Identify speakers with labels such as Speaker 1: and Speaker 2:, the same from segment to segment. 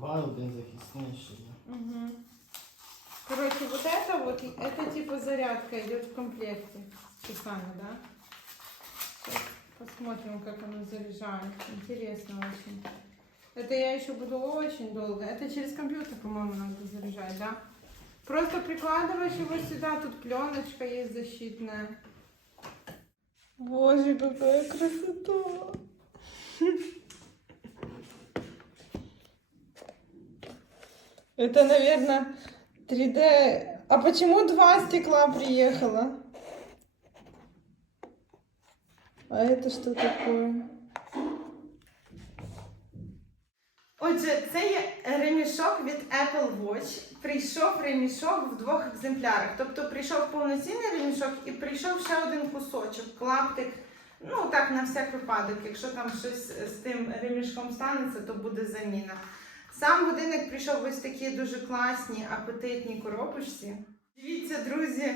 Speaker 1: два, один захисний.
Speaker 2: Угу. Короче, вот это вот, это типа зарядка идет в комплекте с часами, да? Сейчас посмотрим, как оно заряжает. Интересно очень. Это я еще буду очень долго. Это через компьютер, по-моему, надо заряжать, да? Просто прикладываешь его сюда, тут пленочка есть защитная. Боже, какая красота! Это, наверное, 3D. А почему два стекла приехало? А это что такое? Отже, це є ремішок від Apple Watch. Прийшов ремішок в двох екземплярах. Тобто прийшов повноцінний ремішок і прийшов ще один кусочок, клаптик. Ну так, на всяк випадок. Якщо там щось з тим ремішком станеться, то буде заміна. Сам годинник прийшов ось такі дуже класні апетитні коробочці. Дивіться, друзі,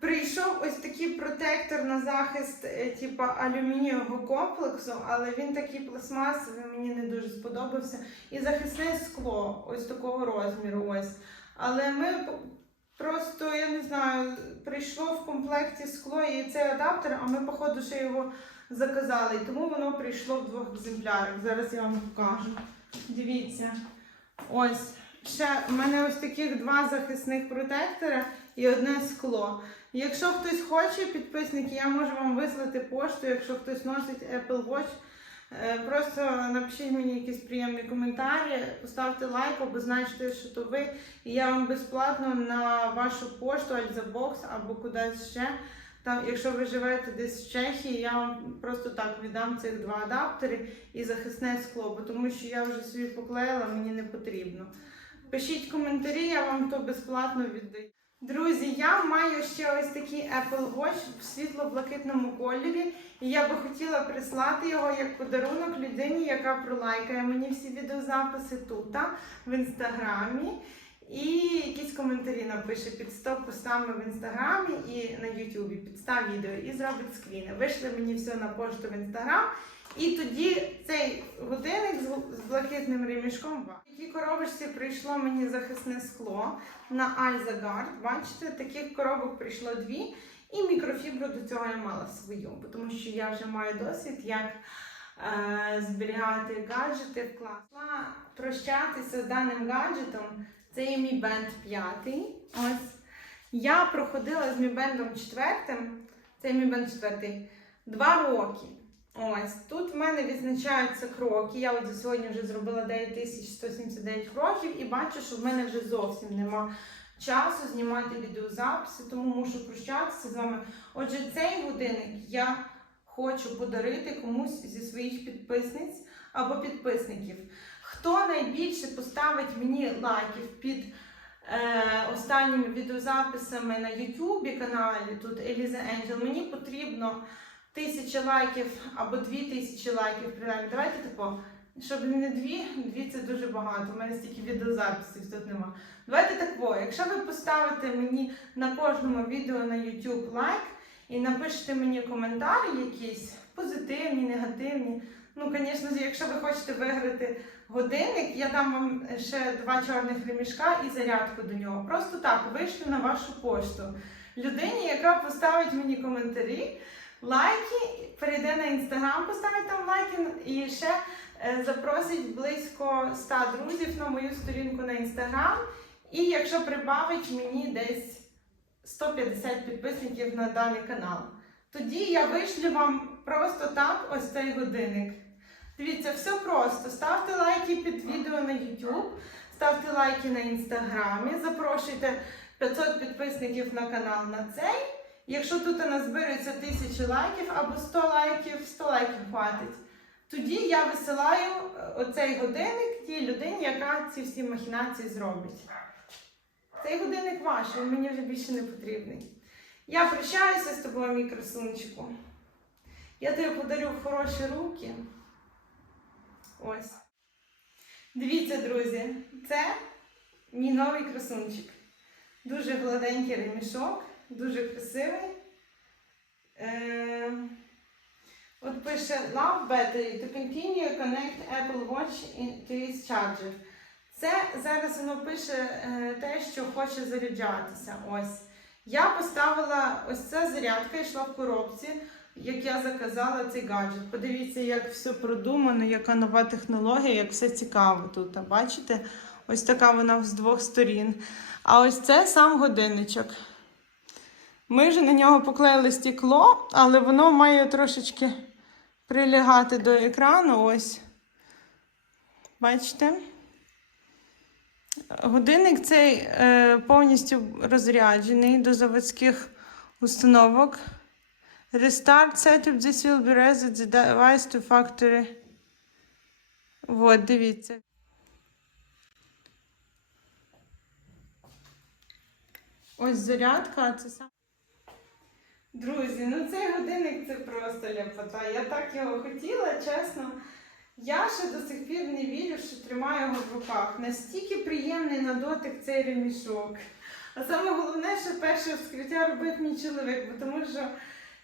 Speaker 2: прийшов ось такий протектор на захист, типу алюмінієвого комплексу, але він такий пластмасовий, мені не дуже сподобався. І захисне скло ось такого розміру. ось. Але ми просто, я не знаю, прийшло в комплекті скло і цей адаптер, а ми, походу, ще його заказали. І тому воно прийшло в двох екземплярах. Зараз я вам покажу. Дивіться. Ось. Ще в мене ось таких два захисних протектора і одне скло. Якщо хтось хоче, підписники, я можу вам вислати пошту, якщо хтось носить Apple Watch. Е, Просто напишіть мені якісь приємні коментарі, поставте лайк, обозначте, що то ви, і я вам безплатно на вашу пошту, Альзабокс або кудись ще. Там, якщо ви живете десь в Чехії, я вам просто так віддам цих два адаптери і захисне скло, бо тому що я вже собі поклеїла, мені не потрібно. Пишіть коментарі, я вам то безплатно віддаю. Друзі, я маю ще ось такий Apple Watch в світло-блакитному кольорі, і я би хотіла прислати його як подарунок людині, яка пролайкає мені всі відеозаписи тут, в інстаграмі. І якісь коментарі напише під стоп постами в інстаграмі і на Ютубі, підстав відео і зробить скріни. Вийшли мені все на пошту в інстаграм. І тоді цей годинник з, блакитним ремішком. В такій коробочці прийшло мені захисне скло на Alzaguard. Бачите, таких коробок прийшло дві. І мікрофібру до цього я мала свою, тому що я вже маю досвід, як е, зберігати гаджети в клас. Прощатися з даним гаджетом. Це є мій бенд п'ятий. Ось. Я проходила з мій бендом четвертим. Це мій бенд четвертий. Два роки. Ось тут в мене відзначаються кроки. Я от сьогодні вже зробила 9179 кроків і бачу, що в мене вже зовсім нема часу знімати відеозаписи, тому мушу прощатися з вами. Отже, цей годинник я хочу подарити комусь зі своїх підписниць або підписників. Хто найбільше поставить мені лайків під е, останніми відеозаписами на YouTube каналі, тут Еліза Енджел, мені потрібно тисяча лайків або дві тисячі лайків, принаймні. Давайте тако. Щоб не дві, дві це дуже багато. У мене стільки відеозаписів тут нема. Давайте тако. Якщо ви поставите мені на кожному відео на YouTube лайк і напишете мені коментарі якісь позитивні, негативні. Ну, звісно, якщо ви хочете виграти годинник, я дам вам ще два чорних ремішка і зарядку до нього. Просто так, вийшли на вашу пошту. Людині, яка поставить мені коментарі, лайки, перейде на інстаграм, поставить там лайки і ще е, запросить близько 100 друзів на мою сторінку на інстаграм. І якщо прибавить мені десь 150 підписників на даний канал, тоді я вишлю вам просто так ось цей годинник. Дивіться, все просто. Ставте лайки під відео на YouTube, ставте лайки на інстаграмі, запрошуйте 500 підписників на канал на цей. Якщо тут назбирується 1000 лайків або 100 лайків, 100 лайків хватить. Тоді я висилаю е, оцей годинник тій людині, яка ці всі махінації зробить. Цей годинник ваш, він мені вже більше не потрібний. Я прощаюся з тобою, мій красунчику. Я тобі подарю хороші руки. Ось. Дивіться, друзі, це мій новий красунчик. Дуже гладенький ремішок, дуже красивий. Е, от пише Love Battery to continue connect Apple Watch to its charger. Це зараз воно пише е, те, що хоче заряджатися. Ось. Я поставила ось ця зарядка, йшла в коробці, як я заказала цей гаджет. Подивіться, як все продумано, яка нова технологія, як все цікаво тут. А Бачите? Ось така вона з двох сторін. А ось це сам годинничок. Ми вже на нього поклеїли стекло, але воно має трошечки прилягати до екрану. Ось. Бачите? Годинник цей е, повністю розряджений до заводських установок. Restart setup, this will be reset the device to factory. От, дивіться. Ось зарядка, а це сам. Друзі, ну цей годинник це просто ляпота. Я так його хотіла, чесно. Я ще до сих пір не вірю, що тримаю його в руках. Настільки приємний на дотик цей ремішок. А саме головне, що перше вскриття робив мій чоловік, бо тому що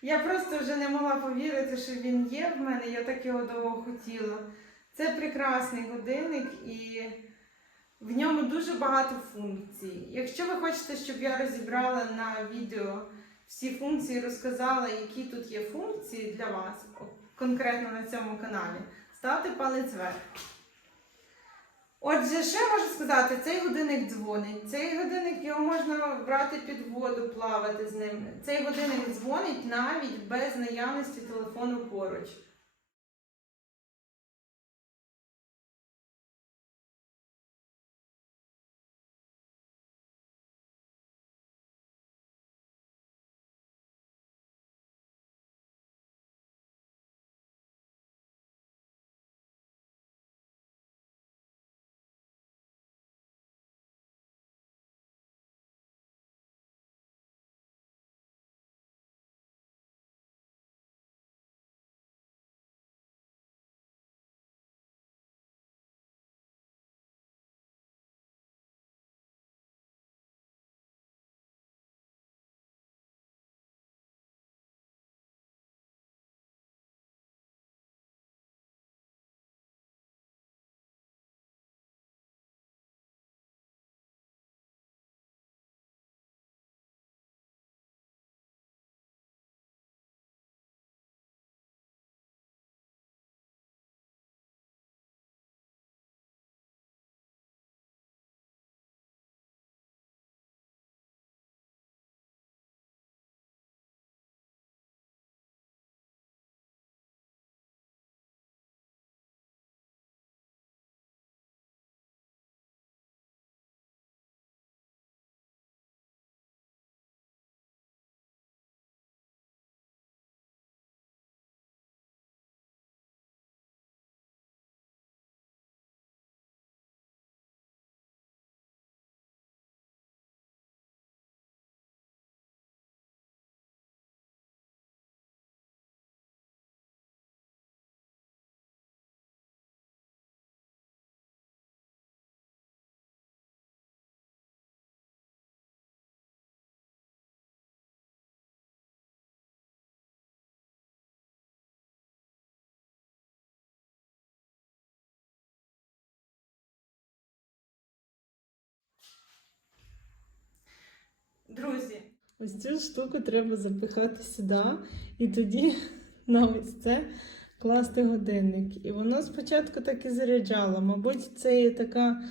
Speaker 2: я просто вже не могла повірити, що він є в мене. Я так його довго хотіла. Це прекрасний годинник і в ньому дуже багато функцій. Якщо ви хочете, щоб я розібрала на відео всі функції, розказала, які тут є функції для вас, конкретно на цьому каналі, ставте палець вверх. Отже, я можу сказати? Цей годинник дзвонить. Цей годинник його можна брати під воду, плавати з ним. Цей годинник дзвонить навіть без наявності телефону поруч. Друзі, ось цю штуку треба запихати сюди, і тоді на ось це класти годинник. І воно спочатку так і заряджало. Мабуть, це є така,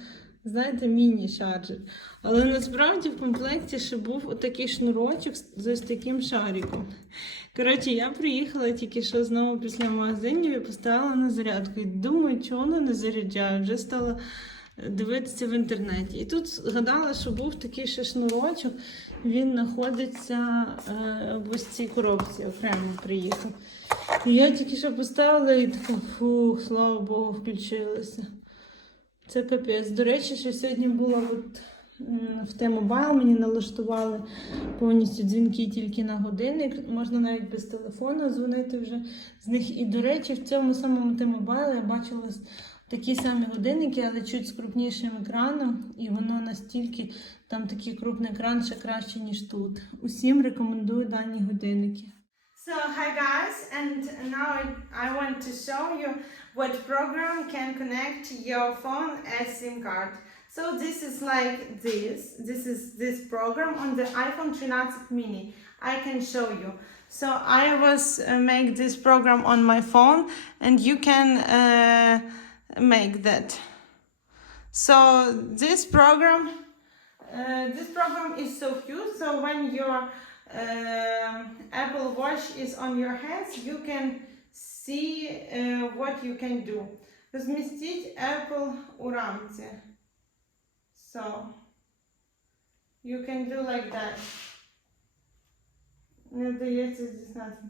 Speaker 2: знаєте, міні-шарджер. Але насправді в комплекті ще був отакий шнурочок з ось таким шариком. Коротше, я приїхала тільки що знову після магазинів і поставила на зарядку. І думаю, чого воно не заряджає. Вже стала дивитися в інтернеті. І тут згадала, що був такий ще шнурочок, він знаходиться е, в ось цій коробці, окремо приїхав. І я тільки що поставила і така, фух, слава Богу, включилася. Це капець. До речі, що сьогодні була от, в T-Mobile, мені налаштували повністю дзвінки тільки на годинник. Можна навіть без телефону дзвонити вже з них. І, до речі, в цьому самому T-Mobile я бачила такі самі годинники, але чуть з крупнішим екраном. І воно настільки, там такий крупний екран ще краще, ніж тут. Усім рекомендую дані годинники. So hi guys, and now I, I want to show you what program can connect your phone as SIM card. So this is like this. This is this program on the iPhone 13 mini. I can show you. So I was uh, make this program on my phone and you can uh, make that. So this program uh, this program is so huge. So when your um, Apple Watch is on your hands, you can see uh, what you can do. Розмістіть Apple у рамці. So you can do like that. Не вдається здійснити.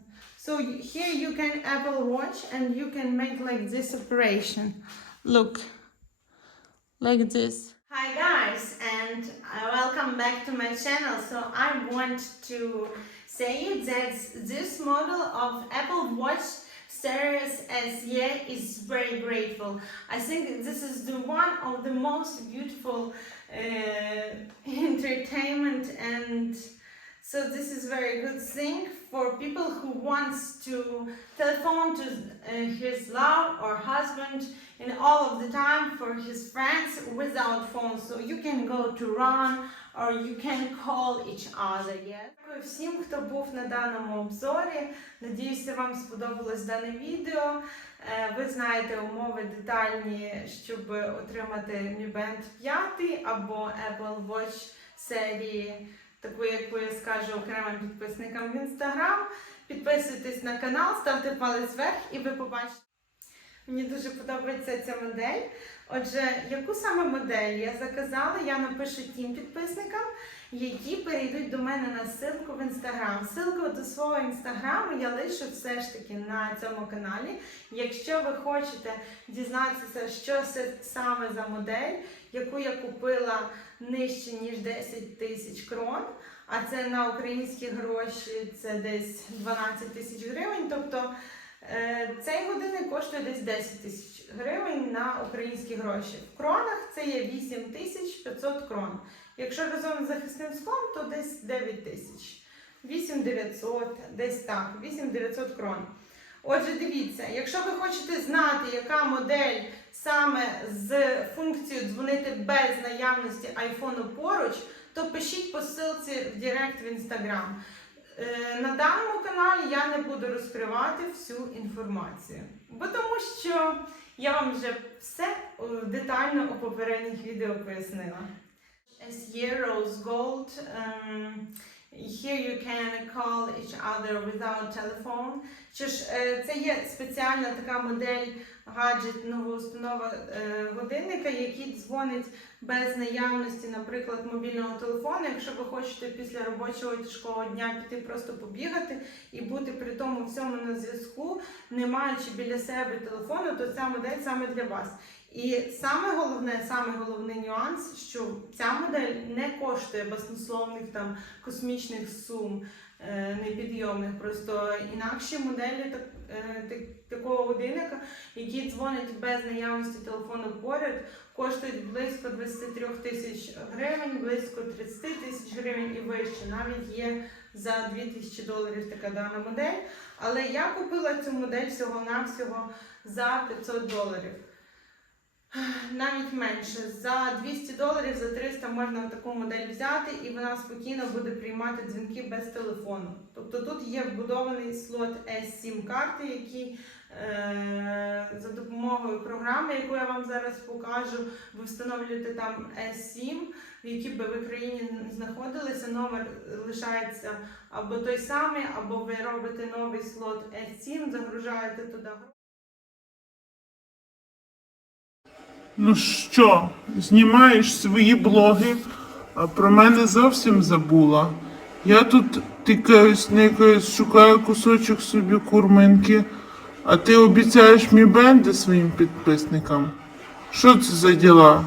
Speaker 2: So here you can Apple Watch and you can make like this operation. Look. Like this. Hi guys and uh, welcome back to my channel. So I want to say that this model of Apple Watch Series SE is very grateful. I think this is the one of the most beautiful uh, entertainment and so this is very good thing for people who wants to telephone to uh, his love or husband and all of the time for his friends without phone. So you can go to run or you can call each other. Yeah. Дякую всім, хто був на даному обзорі. Надіюся, вам сподобалось дане відео. Е, Ви знаєте умови детальні, щоб отримати Mi Band 5 або Apple Watch серії, таку, яку я скажу окремим підписникам в інстаграм. Підписуйтесь на канал, ставте палець вверх і ви побачите. Мені дуже подобається ця модель. Отже, яку саме модель я заказала, я напишу тим підписникам, які перейдуть до мене на ссылку в інстаграм. Ссылку до свого інстаграму я лишу все ж таки на цьому каналі. Якщо ви хочете дізнатися, що це саме за модель, яку я купила нижче ніж 10 тисяч крон, а це на українські гроші це десь 12 тисяч гривень. Тобто Е, Цей годинник коштує десь 10 тисяч гривень на українські гроші. В кронах це є 8 тисяч 500 крон. Якщо разом з захисним склом, то десь 9 тисяч. 8 900, десь так, 8 900 крон. Отже, дивіться, якщо ви хочете знати, яка модель саме з функцією дзвонити без наявності айфону поруч, то пишіть по ссылці в Директ в Інстаграм. Е, На даному каналі я не буду розкривати всю інформацію, бо тому що я вам вже все е, детально у попередніх відео пояснила. SE Rose Gold. Um, here you can call each other without telephone. Що ж, е, це є спеціальна така модель гаджет новоустанова е, годинника, який дзвонить без наявності, наприклад, мобільного телефону. Якщо ви хочете після робочого тяжкого дня піти просто побігати і бути при тому всьому на зв'язку, не маючи біля себе телефону, то ця модель саме для вас. І саме головне, саме головний нюанс, що ця модель не коштує баснословних там космічних сум е, непідйомних. Просто інакші моделі так, е, так- такого годинника, які дзвонять без наявності телефону поряд, коштують близько 23 тисяч гривень, близько 30 тисяч гривень і вище. Навіть є за 2000 доларів така дана модель. Але я купила цю модель всього-навсього за 500 доларів. Навіть менше. За 200 доларів, за 300 можна таку модель взяти, і вона спокійно буде приймати дзвінки без телефону. Тобто тут є вбудований слот S7 карти, який е, за допомогою програми, яку я вам зараз покажу, ви встановлюєте там S7, в якій би ви країні знаходилися, номер лишається або той самий, або ви робите новий слот S7, загружаєте туди.
Speaker 3: Ну що, знімаєш свої блоги, а про мене зовсім забула. Я тут тикаюсь, никаюсь, шукаю кусочок собі курминки, а ти обіцяєш мені бенди своїм підписникам. Що це за діла?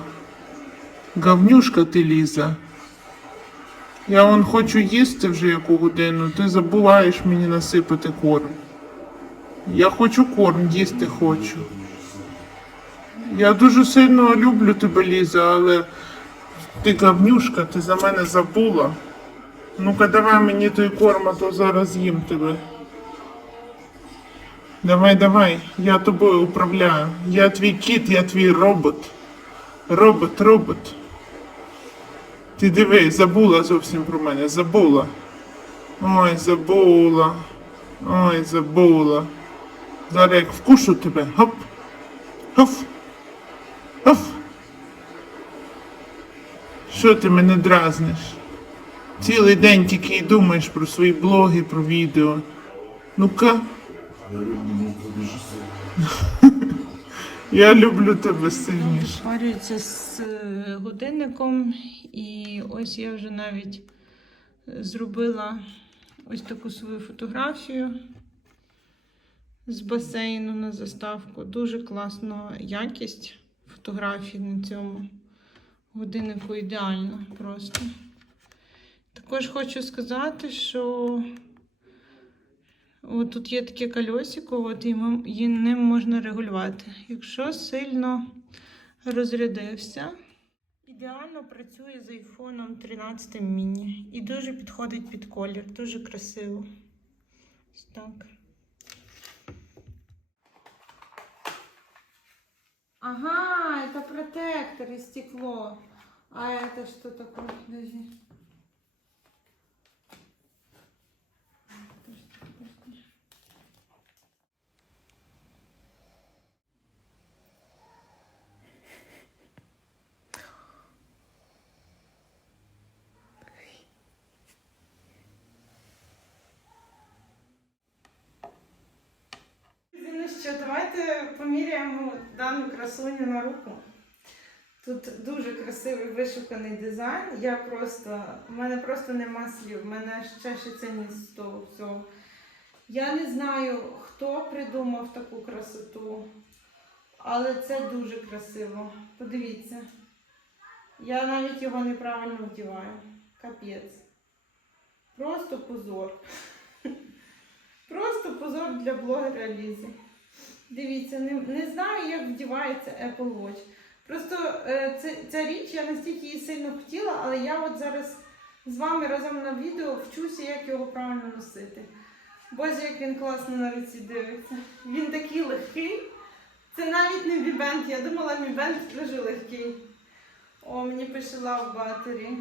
Speaker 3: Гавнюшка ти Ліза. Я вон хочу їсти вже яку годину, ти забуваєш мені насипати корм. Я хочу корм, їсти хочу. Я дуже сильно люблю тебе, Ліза, але ти гавнюшка, ти за мене забула. Ну-ка, давай мені той корм, а то зараз їм тебе. Давай, давай, я тобою управляю. Я твій кіт, я твій робот. Робот, робот. Ти диви, забула зовсім про мене, забула. Ой, забула. Ой, забула. Зараз як вкушу тебе. Хоп. Хоп. Що ти мене дразниш? Цілий день тільки й думаєш про свої блоги, про відео. Ну-ка. Я люблю тебе сильніше.
Speaker 2: Парюється з е, годинником, і ось я вже навіть зробила ось таку свою фотографію з басейну на заставку. Дуже класна якість фотографій на цьому годиннику ідеально просто. Також хочу сказати, що От тут є таке кольосико, от і і ним можна регулювати. Якщо сильно розрядився, ідеально працює з айфоном 13 міні. І дуже підходить під колір, дуже красиво. Ось так. Ага, это протектор и стекло. А это что такое? Подожди. Ну що, давайте поміряємо дану красуню на руку. Тут дуже красивий вишуканий дизайн. Я просто, в мене просто нема слів, в мене чешеться ніс з того всього. Я не знаю, хто придумав таку красоту, але це дуже красиво. Подивіться. Я навіть його неправильно вдіваю. Капець. Просто позор. Просто позор для блогера Лізі. Дивіться, не, не знаю, як вдівається Apple Watch. Просто е, це, ця річ я настільки її сильно хотіла, але я от зараз з вами разом на відео вчуся, як його правильно носити. Боже, як він класно на руці дивиться. Він такий легкий. Це навіть не Band. Я думала, Band дуже легкий. О, мені пише Love Battery.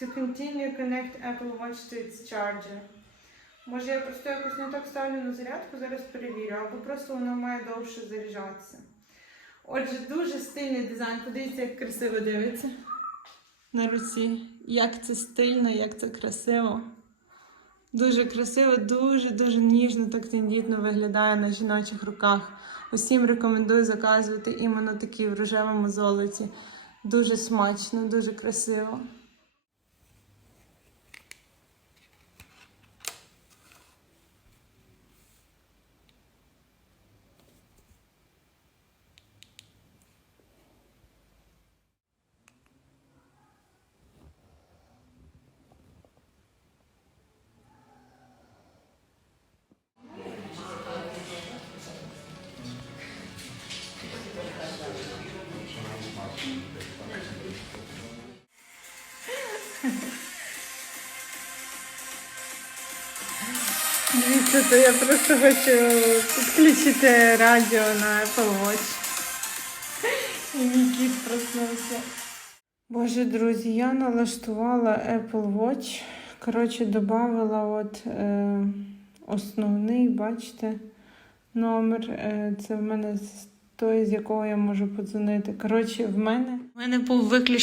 Speaker 2: To continue connect Apple Watch to its charger. Може, я просто якось не так ставлю на зарядку, зараз перевірю, або просто воно має довше заряджатися. Отже, дуже стильний дизайн. Подивіться, як красиво дивиться на руці. Як це стильно, як це красиво. Дуже красиво, дуже-дуже ніжно, так тендітно виглядає на жіночих руках. Усім рекомендую заказувати іменно такі в рожевому золоті. Дуже смачно, дуже красиво. То я просто хочу підключити радіо на Apple Watch. І мій кіт проснувся. Боже, друзі, я налаштувала Apple Watch. Коротше, додавала от е, основний, бачите, номер. Е, це в мене той, з якого я можу подзвонити. Коротше, в мене. В мене був виключений